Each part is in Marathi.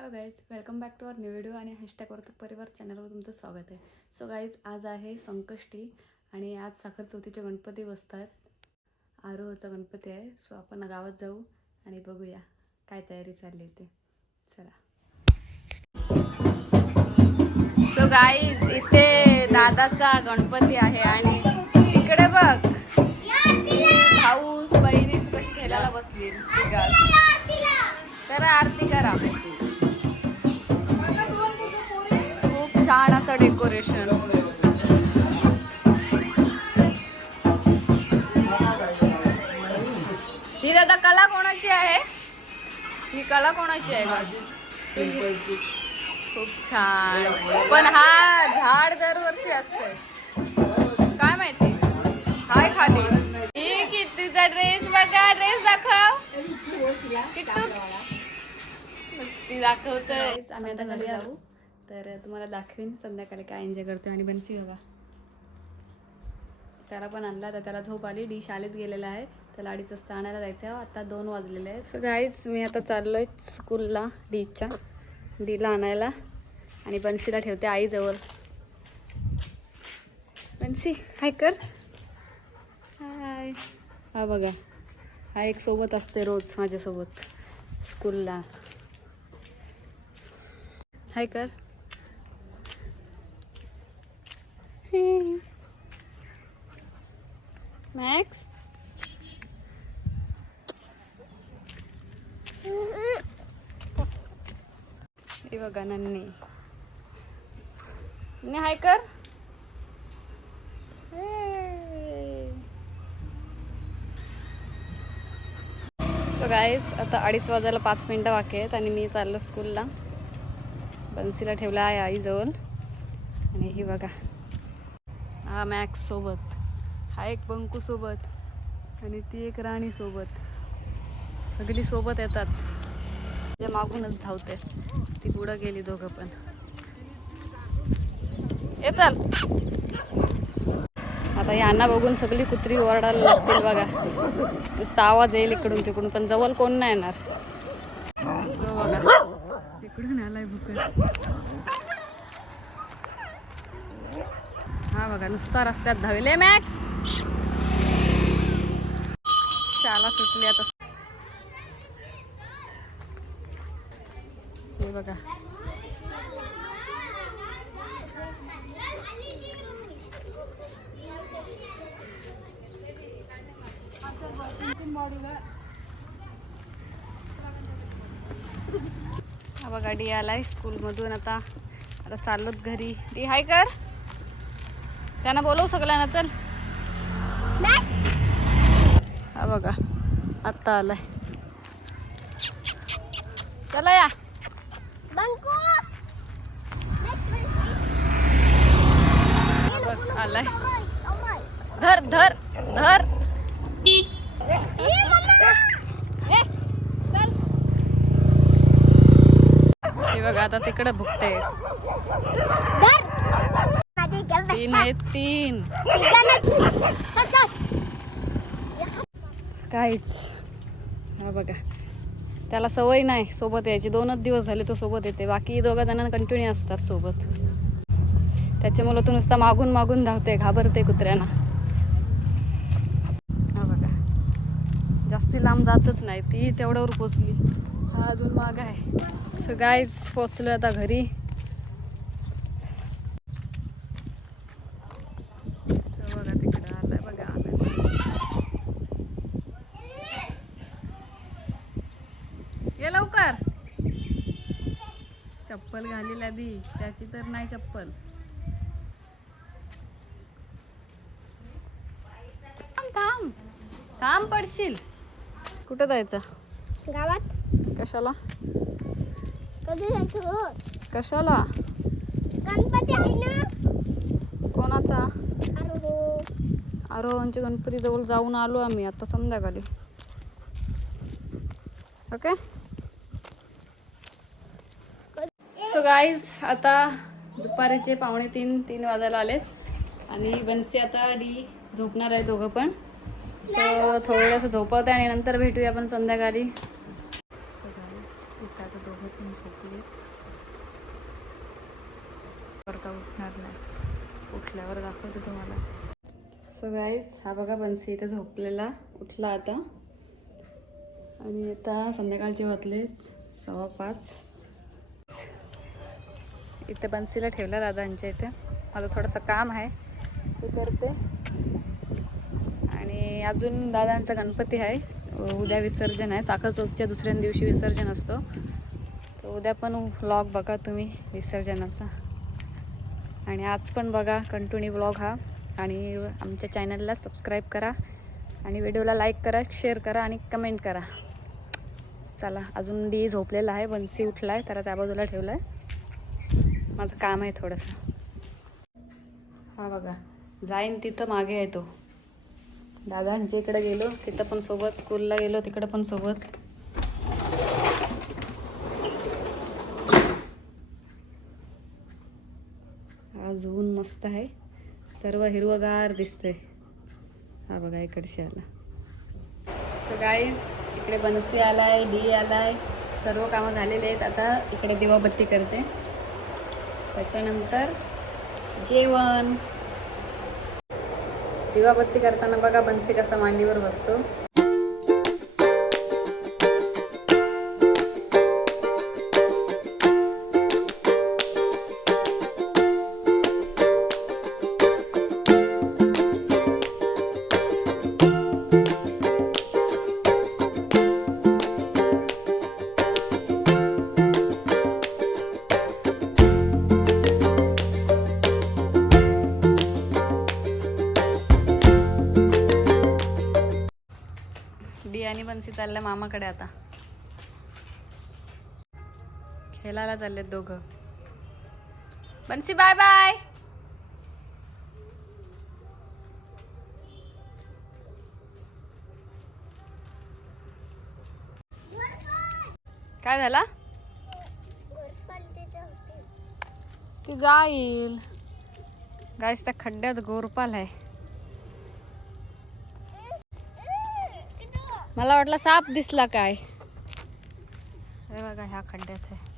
Hello guys welcome back to our new video आणि हॅशटॅग वर्तक परिवार चॅनलवर तुमचं स्वागत आहे. सो गाईज आज आहे संकष्टी आणि आज साखर चौथीचे गणपती बसत आहेत आरोहचा गणपती आहे. सो आपण गावात जाऊ आणि बघूया काय तयारी चालली आहे ते. चला. सो गाईज इथे दादाचा गणपती आहे आणि इकडे बघ. भाऊस बहिणीस कशी खेळायला बसली. करा आरती करा. कला कोणाची आहे? ही कला कोणाची आहे का? खूप छान. पण हा झाड दरवर्षी असते काय माहिती? हाय खाली. ही किट्टूचा ड्रेस बघा ड्रेस दाखव. किट्टू ती दाखवतोय. आम्ही आता घरी जाऊ तर तुम्हाला दाखवीन संध्याकाळी काय एन्जॉय करतो आणि बनसी बघा. त्याला पण आणला तर त्याला झोप आली. डिश शाळेत गेलेला आहे. त्याला अडीच वाजता आणायला जायचं आहे. आता दोन वाजलेले आहेत. सो गाईच मी आता चाललोय स्कूलला डीच्या डीला आणायला. आणि बन्सीला ठेवते आईजवळ. बन्सी हाय कर. हाय हा बघा. हा एक सोबत असते रोज माझ्यासोबत स्कूलला हाय कर. मॅक्स हे बघा नन्नी हाय कर. सो गाईज आता अडीच वाजायला पाच मिनटं बाकी आहेत आणि मी चाललो स्कूलला. बन्सीला ठेवला आहे आईजवळ. आणि ही बघा. हा मॅक्स सोबत. हा एक बंकू सोबत. आणि ती एक राणी सोबत. सगळी सोबत येतात. त्या मागूनच धावते. ती पुढं गेली दोघं पण. ये चल. आता यांना बघून सगळी कुत्री ओरडायला लागतील बघा. नुसता आवाज येईल इकडून तिकडून पण जवळ कोण नाही येणार. हो बघा. इकडून आलाय भुकर. हा बघा नुसता रस्त्यात धावले. मॅक्स शाळा सुटली आता. हे बघा. हा बघा डी आलाय स्कूलमधून आता. आता चाललोत घरी. डी हाय कर. त्यांना बोलव सगळ्यांना चल. हा बघा आत्ता आलाय. चला या हा बघ आलाय धर धर धर. हे बघा आता तिकडे भुकते. तीन आहेत तीन. काहीच. हा बघा. त्याला सवय नाही सोबत यायची. दोनच दिवस झाले तो सोबत येते. बाकी दोघा जणांना कंटिन्यू असतात सोबत. त्याच्यामुळे तो नुसता मागून मागून धावते घाबरते कुत्र्यांना हा बघा जास्ती लांब जातच नाही ती तेवढ्यावर पोचली. हा अजून माग आहे. सो गायच पोचलो आता घरी. बघा तिकडं आलाय बघा आलाय ये लवकर. चप्पल घालील आधी त्याची तर नाही चप्पल. थांब थांब. थांब पडशील. कुठं जायचं? गावात. कशाला? कधी जायचं हो? कशाला? गणपती आहे ना? कोणाचा? अरे हो आरोहनच्या गणपती जवळ जाऊन आलो आम्ही आता संध्याकाळी. ओके? सो गाईज आता दुपारीचे पावणे तीन तीन वाजायला आलेत. आणि बनसी आता डी झोपणार आहे दोघं पण. सो थोडंसं झोपवते आणि नंतर भेटूया आपण संध्याकाळी. इथं आता दोघं पण झोपले का उठणार नाही उठल्यावर दाखवते तुम्हाला सो गाईस हा बघा बन्सी इथं झोपलेला. उठला आता. आणि आता संध्याकाळचे वाजले सव्वा पाच. इथे बन्सीला ठेवला दादांच्या इथे. माझं थोडंसं काम आहे. ते करते. आणि अजून दादांचा गणपती आहे. उद्या विसर्जन आहे. साखर चौथच्या दुसऱ्या दिवशी विसर्जन असतो. तर उद्या पण व्लॉग बघा तुम्ही विसर्जनाचा. आणि आज पण बघा कंटिन्यू व्लॉग हा. आणि आमच्या चॅनलला सबस्क्राईब करा. आणि व्हिडिओला लाईक करा शेअर करा आणि कमेंट करा. चला अजून डी झोपलेला आहे. बन्सी उठला आहे त्याला त्या बाजूला ठेवलं आहे माझं काम आहे थोडंसं. हा बघा. जाईन तिथं मागे आहे तो. दादांच्या इकडे गेलो. तिथं पण सोबत स्कूलला गेलो तिकडं पण सोबत. आज ऊन मस्त आहे. सर्व हिरवगार दिसतंय. हा बघा इकडशी आला. सो गाईज इकडे बनसी आलाय डी आलाय. सर्व कामं झालेले आहेत. आता इकडे दिवाबत्ती करते. त्याच्यानंतर जेवण. दिवाबत्ती करताना बघा बन्सी कसा मांडीवर बसतो. बन्सी चालल्या मामाकडे आता. खेळायला चाललेत दोघं. बन्सी बाय बाय काय झाला? ती जाईल. गायस त्या खड्ड्यात गोरपाल आहे. मला वाटलं साप दिसला काय. अरे बघा ह्या खड्ड्यात आहे.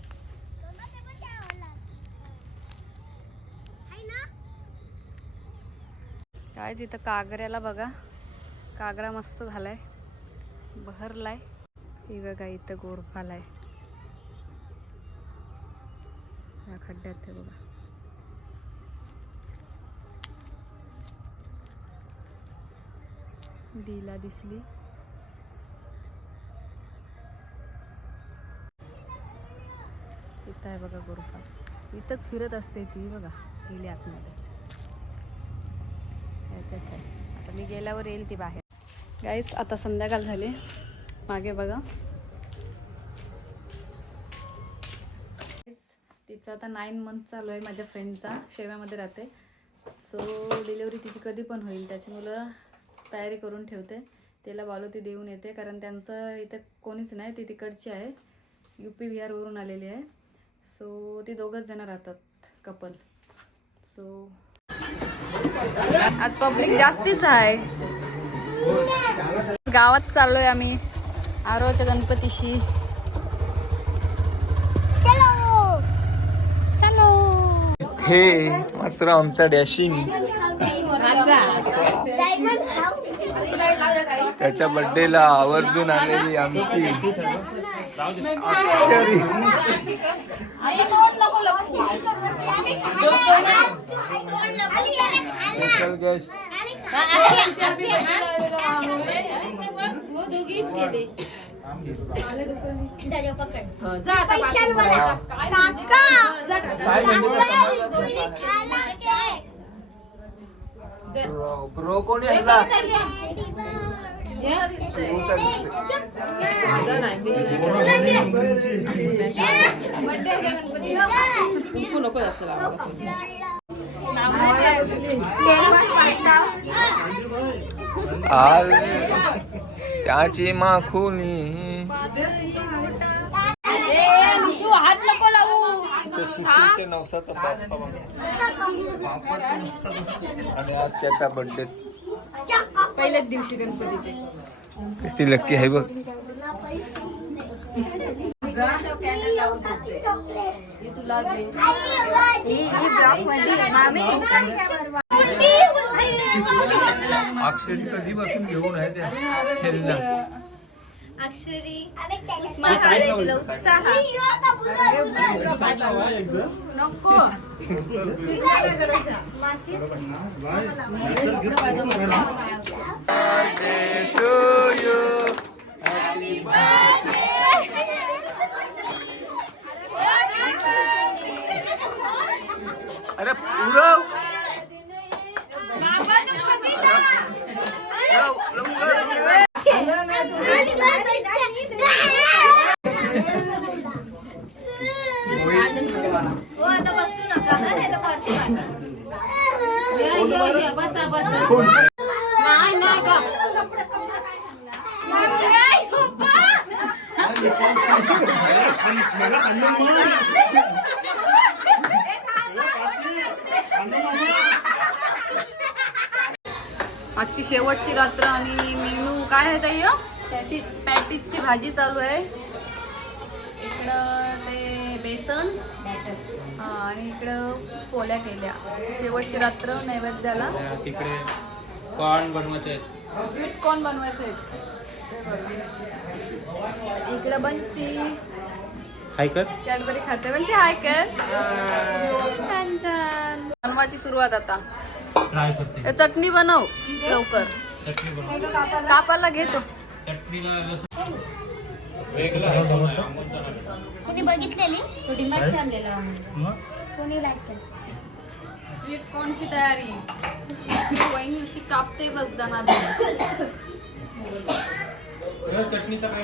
काय तिथं कागऱ्याला बघा. कागरा मस्त झालाय. बहरलाय. ही बघा इथं गोरफालाय ह्या खड्ड्यात आहे बघा. डीला दिसली. आहे बघा गोरफा इथंच फिरत असते ती बघा गेली आतमध्ये. याच्यात आहे. आता मी गेल्यावर येईल ती बाहेर. गाईच आता संध्याकाळ झाली. मागे बघा. तिचा आता नाईन मंथ चालू आहे माझ्या फ्रेंडचा शेव्यामध्ये राहते. सो डिलेवरी तिची कधी पण होईल. त्याची मुलं तयारी करून ठेवते. तिला बालू ती देऊन येते. कारण त्यांचं इथं कोणीच नाही ती तिकडची आहे. यू पी बिहारवरून आलेली आहे. सो ती दोघंच जण राहतात कपल सो आज पब्लिक जास्तीच आहे. गावात चाललोय आम्ही आरोच्या गणपतीशी. चलो. हे मात्र आमचा डॅशिंग त्याच्या बर्थडेला आवर्जून आलेली आमची. स्पेशल गेस्ट ब्रो ब्रो कोणी त्याची माखुनी हात नको लावू तो सुशीलच्या नवसाचा. आणि आज त्याचा बर्थडे पहिल्याच दिवशी गणपतीचे किती लक्की आहे बघ कॅन्डल लावून देते चॉकलेट ही। तुला घे अक्षरी कधीपासून घेऊन आहे त्या खेळला नको अरे पुरव बसा बसा नाही नाही का आजची शेवटची रात्र आणि मेनू काय आहे ताई पॅटीस पॅटीसची भाजी चालू आहे. इकडं ते बेसन. हा, आणि इकडं पोल्या केल्या. शेवटची रात्र नैवेद्याला. तिकडे कॉर्न बनवायचे. स्वीट कॉर्न बनवायचे. इकडं बनसी. हाय कर कॅडबरी खाते. म्हणजे हाय कर छान छान. बनवायची सुरुवात आता. चटणी बनव लवकर. कापायला घेतो. कोणी बघितलेली? मग? कोणी लाईक केली स्वीट कॉर्नची तयारी? वहिनी नुसती कापते बस दाना चटणीचा काय?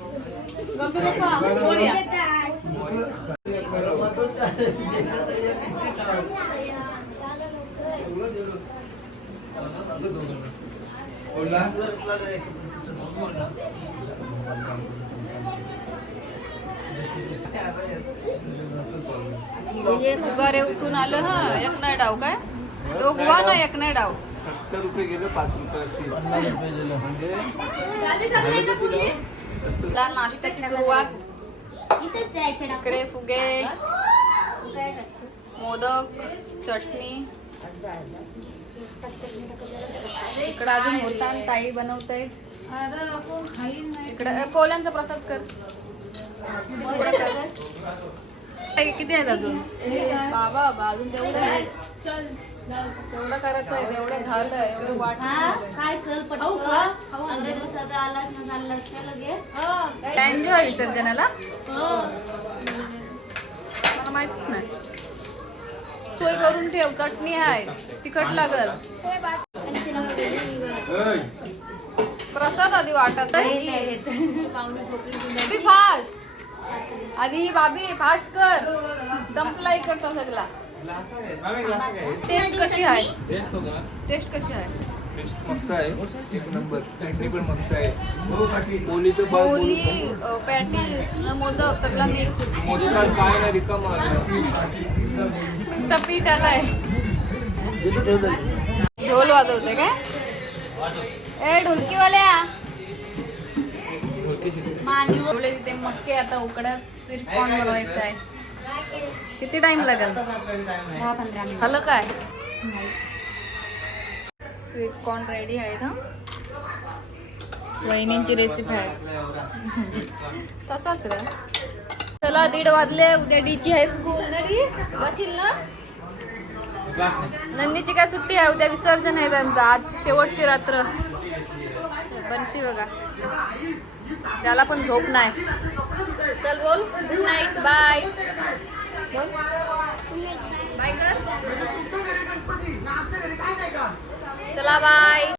बोलूया. फुगारे उठून आलं हा एक नाही डाव काय? तो गुवा ना एक नाही डाव. सत्तर रुपये गेले पाच रुपये म्हणजे नाश्त्याची सुरुवात इकडे फुगे मोदक चटणी इकडे अजून होता ताई बनवते इकडे कोल्यांचा प्रसाद कर किती आहेत अजून बाबा अजून तेवढं आहे तेवढं करायचं आहे तेवढं झालं एवढं वाट काय चल खाऊ का पंधरा दिवसाचा आलाच ना लगेच. एन्जॉय विसर्जनाला मला माहीत नाही. सोय करून ठेव चटणी आहे. तिखट लागल. प्रसाद आधी वाटत फास्ट आधी ही बाबी फास्ट कर. संपला इकडचा सगळा. टेस्ट कशी आहे? टेस्ट कशी आहे? टेस्ट मस्त आहे. एक नंबर. चटणी पण मस्त आहे. पोली तर पोली पॅटीस मोदक सगळा मिक्स. मोदकात काय नाही रिकामा नुसतं पीठ आलाय. ढोल वाजवते काय? ए ढोलकीवाल्या. मांडीवर तिथे मक्के आता उकडत स्वीट कॉर्न बनवायचं आहे. किती टाइम लागेल? दहा पंधरा मिनिट. झालं काय? स्वीट कॉर्न रेडी आहे ना वहिनींची रेसिपी आहे. तसाच रे चला दीड वाजले. उद्या डीची आहे स्कूल ना? डी बसील ना नंदीची काय सुट्टी आहे? उद्या विसर्जन आहे त्यांचं. आजची शेवटची रात्र. बनसी बघा. त्याला पण झोप नाही. चल बोल. गुड नाईट बाय बोल बाय कर. चला बाय.